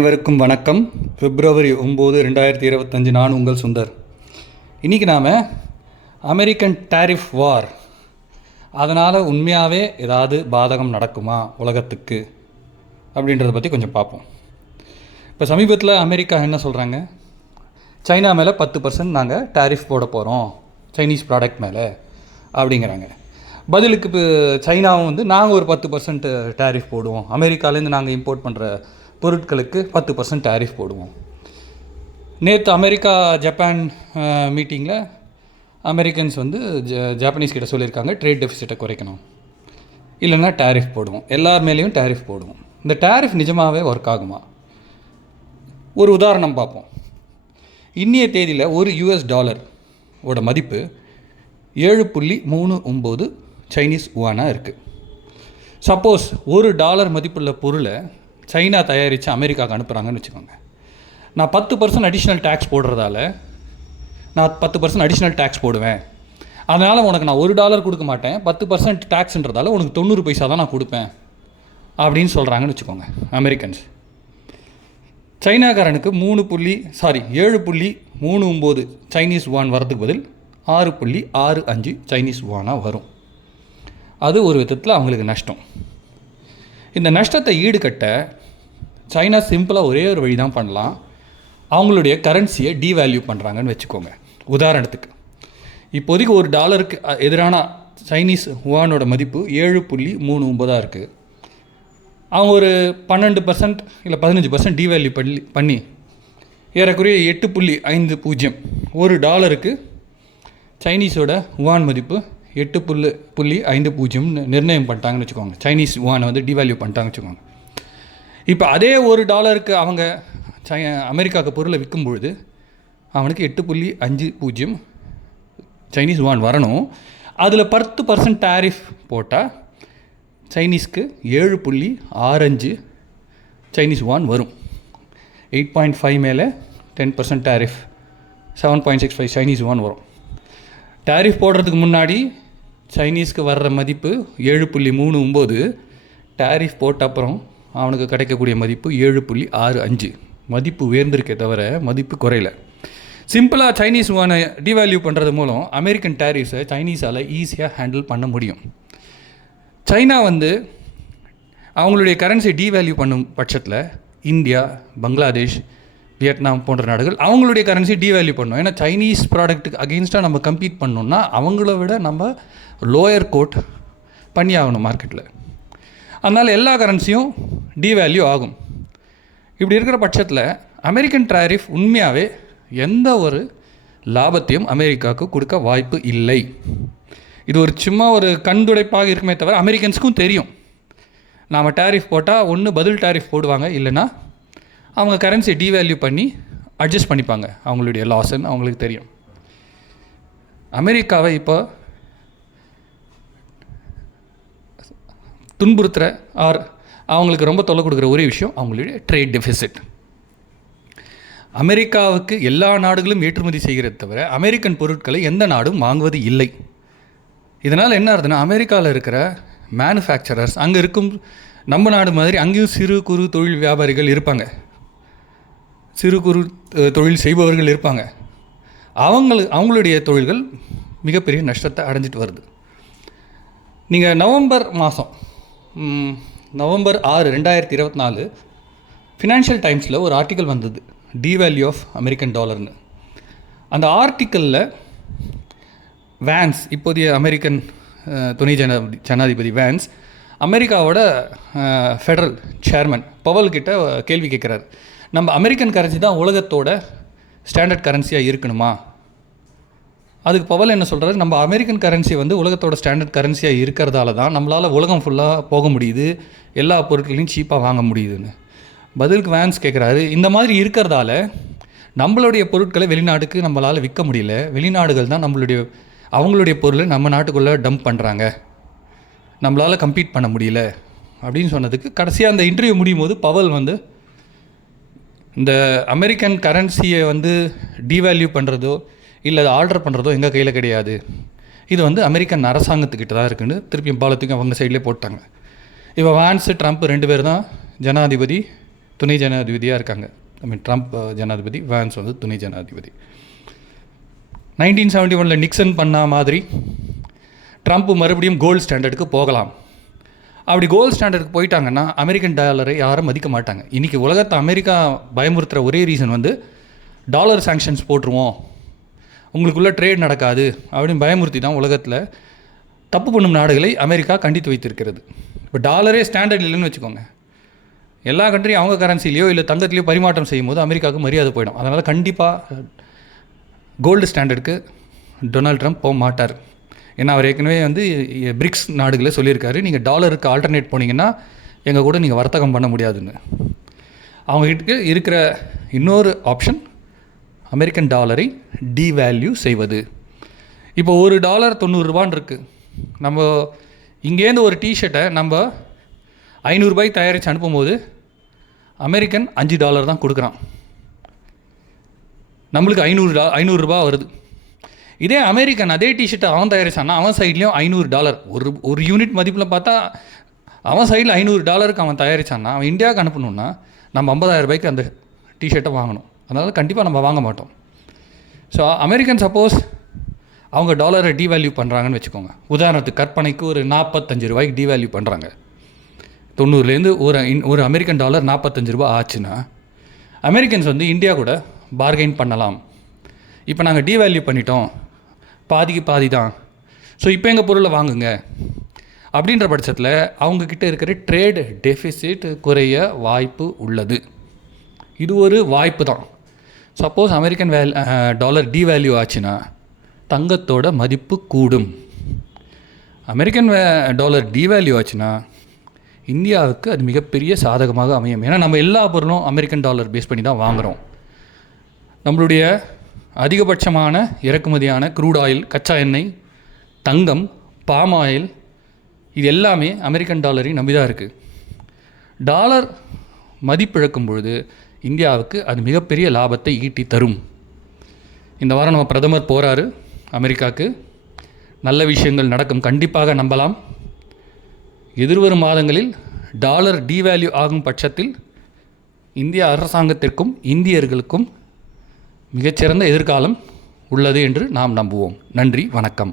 அனைவருக்கும் வணக்கம். பிப்ரவரி 9, 2025. நான் உங்கள் சுந்தர். இன்றைக்கி நாம் அமெரிக்கன் டேரிஃப் வார், அதனால் உண்மையாகவே ஏதாவது பாதகம் நடக்குமா உலகத்துக்கு அப்படின்றத பற்றி கொஞ்சம் பார்ப்போம். இப்போ சமீபத்தில் அமெரிக்கா என்ன சொல்கிறாங்க, சைனா மேலே 10% நாங்கள் டேரிஃப் போட போகிறோம் சைனீஸ் ப்ராடக்ட் மேலே அப்படிங்கிறாங்க. பதிலுக்கு இப்போ சைனாவும் நாங்கள் ஒரு 10% டேரிஃப் போடுவோம், அமெரிக்காலேருந்து நாங்கள் இம்போர்ட் பண்ணுற பொருட்களுக்கு 10% டேரிஃப் போடுவோம். நேற்று அமெரிக்கா ஜப்பான் மீட்டிங்கில் அமெரிக்கன்ஸ் ஜாப்பனீஸ் கிட்ட சொல்லியிருக்காங்க, ட்ரேட் டெஃபிசிட்டை குறைக்கணும், இல்லைன்னா டேரிஃப் போடுவோம், எல்லார் மேலேயும் டேரிஃப் போடுவோம். இந்த டேரிஃப் நிஜமாகவே ஒர்க் ஆகுமா? ஒரு உதாரணம் பார்ப்போம். இன்னைய தேதியில் ஒரு $1 மதிப்பு 7.39 சைனீஸ் யுவானாக இருக்குது. சப்போஸ் $1 மதிப்புள்ள பொருளை சைனா தயாரித்து அமெரிக்காவுக்கு அனுப்புகிறாங்கன்னு வச்சுக்கோங்க. நான் 10% அடிஷ்னல் டேக்ஸ் போடுறதால நான் 10% அடிஷ்னல் டேக்ஸ் போடுவேன், அதனால் உனக்கு நான் $1 கொடுக்க மாட்டேன், 10% டேக்ஸ்ன்றதால உனக்கு 90 பைசா தான் நான் கொடுப்பேன் அப்படின்னு சொல்கிறாங்கன்னு வச்சுக்கோங்க அமெரிக்கன்ஸ். சைனாக்காரனுக்கு 7.39 சைனீஸ் யுவான் வரதுக்கு பதில் 6.65 சைனீஸ் யுவானாக வரும். அது ஒரு விதத்தில் அவங்களுக்கு நஷ்டம். இந்த நஷ்டத்தை ஈடுகட்ட சைனா சிம்பிளாக ஒரே ஒரு வழி தான் பண்ணலாம், அவங்களுடைய கரன்சியை டீவேல்யூ பண்ணுறாங்கன்னு வச்சுக்கோங்க. உதாரணத்துக்கு இப்போதைக்கு $1க்கு எதிரான சைனீஸ் யுவானோட மதிப்பு 7.39 இருக்குது. அவங்க ஒரு 12% இல்லை 15% டீவேல்யூ பண்ணி ஏறக்குறைய 8.50 $1க்கு சைனீஸோட யுவான் மதிப்பு 8.50 நிர்ணயம் பண்ணிட்டாங்கன்னு வச்சுக்கோங்க. சைனீஸ் யுவானை டிவேல்யூ பண்ணிட்டாங்கன்னு வச்சுக்கோங்க. இப்போ அதே $1க்கு அவங்க அமெரிக்காவுக்கு பொருளை விற்கும்பொழுது அவனுக்கு 8.50 சைனீஸ் யுவான் வரணும். அதில் 10% டேரிஃப் போட்டால் சைனீஸ்க்கு 7.65 சைனீஸ் யுவான் வரும். 8.5 மேலே 10% டேரிஃப் 7.65 சைனீஸ் யுவான் வரும். டேரிஃப் போடுறதுக்கு முன்னாடி சைனீஸ்க்கு வர்ற மதிப்பு 7.39, டேரிஃப் போட்ட அப்புறம் அவனுக்கு கிடைக்கக்கூடிய மதிப்பு 7.65. மதிப்பு உயர்ந்திருக்கே தவிர மதிப்பு குறையல. சிம்பிளாக சைனீஸ் யுவானை டிவேல்யூ பண்ணுறது மூலம் அமெரிக்கன் டேரிஃப்ஸை சைனீஸால் ஈஸியாக ஹேண்டில் பண்ண முடியும். சைனா அவங்களுடைய கரன்சி டிவேல்யூ பண்ணும் பட்சத்தில் இந்தியா, பங்களாதேஷ், வியட்நாம் போன்ற நாடுகள் அவங்களுடைய கரன்சி டிவேல்யூ பண்ணணும். ஏன்னா சைனீஸ் ப்ராடக்ட்டுக்கு அகெயின்ஸ்டாக நம்ம கம்பீட் பண்ணோம்னா அவங்கள விட நம்ம லோயர் கோட் பண்ணி ஆகணும் மார்க்கெட்டில். அதனால் எல்லா கரன்சியும் டிவேல்யூ ஆகும். இப்படி இருக்கிற பட்சத்தில் அமெரிக்கன் டேரிஃப் உண்மையாகவே எந்த ஒரு லாபத்தையும் அமெரிக்காவுக்கு கொடுக்க வாய்ப்பு இல்லை. இது சும்மா ஒரு கண்துடைப்பாக இருக்குமே தவிர அமெரிக்கன்ஸுக்கும் தெரியும், நாம் டேரிஃப் போட்டால் ஒன்று பதில் டேரிஃப் போடுவாங்க, இல்லைன்னா அவங்க கரன்சியை டிவேல்யூ பண்ணி அட்ஜஸ்ட் பண்ணிப்பாங்க, அவங்களுடைய லாஸ்ன்னு அவங்களுக்கு தெரியும். அமெரிக்காவை இப்போ துன்புறுத்துகிற அவங்களுக்கு ரொம்ப தொல்லை கொடுக்குற ஒரே விஷயம் அவங்களுடைய ட்ரேட் டெஃபிசிட். அமெரிக்காவுக்கு எல்லா நாடுகளும் ஏற்றுமதி செய்கிறத தவிர அமெரிக்கன் பொருட்களை எந்த நாடும் வாங்குவது இல்லை. இதனால் என்ன ஆகுதுன்னா, அமெரிக்காவில் இருக்கிற மேனுஃபேக்சரர்ஸ் அங்கே இருக்கும், நம்ம நாடு மாதிரி அங்கேயும் சிறு குறு தொழில் வியாபாரிகள் இருப்பாங்க, சிறு குறு தொழில் செய்பவர்கள் இருப்பாங்க. அவங்களுடைய தொழில்கள் மிகப்பெரிய நஷ்டத்தை அடைஞ்சிட்டு வருது. நீங்கள் நவம்பர் 6, 2024 ஃபினான்ஷியல் டைம்ஸில் ஒரு ஆர்டிக்கல் வந்தது, டிவேல்யூ ஆஃப் அமெரிக்கன் டாலர்னு. அந்த ஆர்டிக்கலில் வேன்ஸ், இப்போதைய அமெரிக்கன் துணை ஜனாதிபதி வேன்ஸ், அமெரிக்காவோட ஃபெடரல் சேர்மன் பவல் கிட்ட கேள்வி கேட்குறாரு, நம்ம அமெரிக்கன் கரன்சி தான் உலகத்தோட ஸ்டாண்டர்ட் கரன்சியாக இருக்கணுமா? அதுக்கு பவல் என்ன சொல்கிறாரு, நம்ம அமெரிக்கன் கரன்சி உலகத்தோட ஸ்டாண்டர்ட் கரன்சியாக இருக்கிறதால தான் நம்மளால் உலகம் ஃபுல்லாக போக முடியுது, எல்லா பொருட்களையும் சீப்பாக வாங்க முடியுதுன்னு. பதிலுக்கு வேன்ஸ் கேட்குறாரு, இந்த மாதிரி இருக்கிறதால நம்மளுடைய பொருட்களை வெளிநாட்டுக்கு நம்மளால் விற்க முடியல, வெளிநாடுகள் தான் அவங்களுடைய பொருளை நம்ம நாட்டுக்குள்ளே டம்ப் பண்ணுறாங்க, நம்மளால் கம்பீட் பண்ண முடியல அப்படின்னு சொன்னதுக்கு கடைசியாக அந்த இன்டர்வியூ முடியும் போது பவல் இந்த அமெரிக்கன் கரன்சியை டிவேல்யூ பண்ணுறதோ இல்லை அதை ஆர்டர் பண்ணுறதோ எங்கள் கையில் கிடையாது, இது அமெரிக்கன் அரசாங்கத்துக்கிட்ட தான் இருக்குன்னு திருப்பியும் பாலத்துக்கும் அவங்க சைட்லேயே போட்டாங்க. இப்போ வான்ஸு ட்ரம்ப் 2 பேர் தான் ஜனாதிபதி துணை ஜனாதிபதியாக இருக்காங்க. ட்ரம்ப் ஜனாதிபதி, வான்ஸ் வந்து துணை ஜனாதிபதி. 1971 நிக்சன் பண்ண மாதிரி ட்ரம்ப் மறுபடியும் கோல்டு ஸ்டாண்டர்டுக்கு போகலாம். அப்படி கோல்டு ஸ்டாண்டர்டுக்கு போயிட்டாங்கன்னா அமெரிக்கன் டாலரை யாரும் மதிக்க மாட்டாங்க. இன்றைக்கி உலகத்தை அமெரிக்கா பயமுறுத்துகிற ஒரே ரீசன் வந்து டாலர் சாங்ஷன்ஸ் போட்டுருவோம், உங்களுக்குள்ளே ட்ரேட் நடக்காது அப்படின்னு பயமுறுத்தி தான் உலகத்தில் தப்பு பண்ணும் நாடுகளை அமெரிக்கா கண்டித்து வைத்திருக்கிறது. இப்போ டாலரே ஸ்டாண்டர்ட் இல்லைன்னு வச்சுக்கோங்க, எல்லா கண்ட்ரியும் அவங்க கரன்சிலையோ இல்லை தங்கத்திலையோ பரிமாற்றம் செய்யும் போது அமெரிக்காவுக்கு மரியாதை போயிடும். அதனால் கண்டிப்பாக கோல்டு ஸ்டாண்டர்டுக்கு டொனால்ட் ட்ரம்ப் போக மாட்டார். ஏன்னா அவர் ஏற்கனவே வந்து பிரிக்ஸ் நாடுகளே சொல்லியிருக்காரு, நீங்கள் டாலருக்கு ஆல்டர்னேட் போனீங்கன்னா எங்கள் கூட நீங்கள் வர்த்தகம் பண்ண முடியாதுன்னு. அவங்ககிட்ட இருக்கிற இன்னொரு ஆப்ஷன் அமெரிக்கன் டாலரை டீவேல்யூ செய்வது. இப்போ $1 90 இருக்குது. நம்ம இங்கேருந்து ஒரு டிஷர்ட்டை நம்ம $500 தயாரித்து அனுப்பும்போது அமெரிக்கன் $5 தான் கொடுக்குறான், நம்மளுக்கு $500 வருது. இதே அமெரிக்கன் அதே டிஷர்ட்டை அவன் தயாரிச்சான்னா அவன் சைட்லேயும் $500 ஒரு யூனிட் மதிப்பில் பார்த்தா அவன் சைடில் $500 அவன் தயாரிச்சான்னா அவன் இந்தியாவுக்கு அனுப்பணுன்னா நம்ம $50,000 அந்த டிஷர்ட்டை வாங்கணும். அதனால் கண்டிப்பாக நம்ம வாங்க மாட்டோம். ஸோ அமெரிக்கன் சப்போஸ் அவங்க டாலரை டீவேல்யூ பண்ணுறாங்கன்னு வச்சுக்கோங்க, உதாரணத்துக்கு கற்பனைக்கு ஒரு $45 டீவேல்யூ பண்ணுறாங்க. 90லேருந்து ஒரு அமெரிக்கன் டாலர் $45 ஆச்சுன்னா அமெரிக்கன்ஸ் வந்து இந்தியா கூட பார்கெயின் பண்ணலாம். இப்போ நாங்கள் டீவேல்யூ பண்ணிட்டோம், பாதிக்கு பாதி தான், ஸோ இப்போ எங்கள் பொருளை வாங்குங்க அப்படின்ற பட்சத்தில் அவங்கக்கிட்ட இருக்கிற ட்ரேட் டெஃபிசிட் குறைய வாய்ப்பு உள்ளது. இது ஒரு வாய்ப்பு தான். சப்போஸ் அமெரிக்கன் டாலர் டீவேல்யூ ஆச்சுன்னா தங்கத்தோட மதிப்பு கூடும். அமெரிக்கன் டாலர் டீவேல்யூ ஆச்சுன்னா இந்தியாவுக்கு அது மிகப்பெரிய சாதகமாக அமையும். ஏன்னா நம்ம எல்லா பொருளும் அமெரிக்கன் டாலர் பேஸ் பண்ணி தான் வாங்குகிறோம். நம்மளுடைய அதிகபட்சமான இறக்குமதியான க்ரூட் ஆயில், கச்சா எண்ணெய், தங்கம், பாம் ஆயில், இது எல்லாமே அமெரிக்கன் டாலரையும் நம்பி தான் இருக்குது. டாலர் மதிப்பிழக்கும் பொழுது இந்தியாவுக்கு அது மிகப்பெரிய லாபத்தை ஈட்டி தரும். இந்த வாரம் நம்ம பிரதமர் போகிறாரு அமெரிக்காவுக்கு, நல்ல விஷயங்கள் நடக்கும், கண்டிப்பாக நம்பலாம். எதிர்வரும் மாதங்களில் டாலர் டீவேல்யூ ஆகும் பட்சத்தில் இந்திய அரசாங்கத்திற்கும் இந்தியர்களுக்கும் மிகச்சிறந்த எதிர்காலம் உள்ளது என்று நாம் நம்புவோம். நன்றி, வணக்கம்.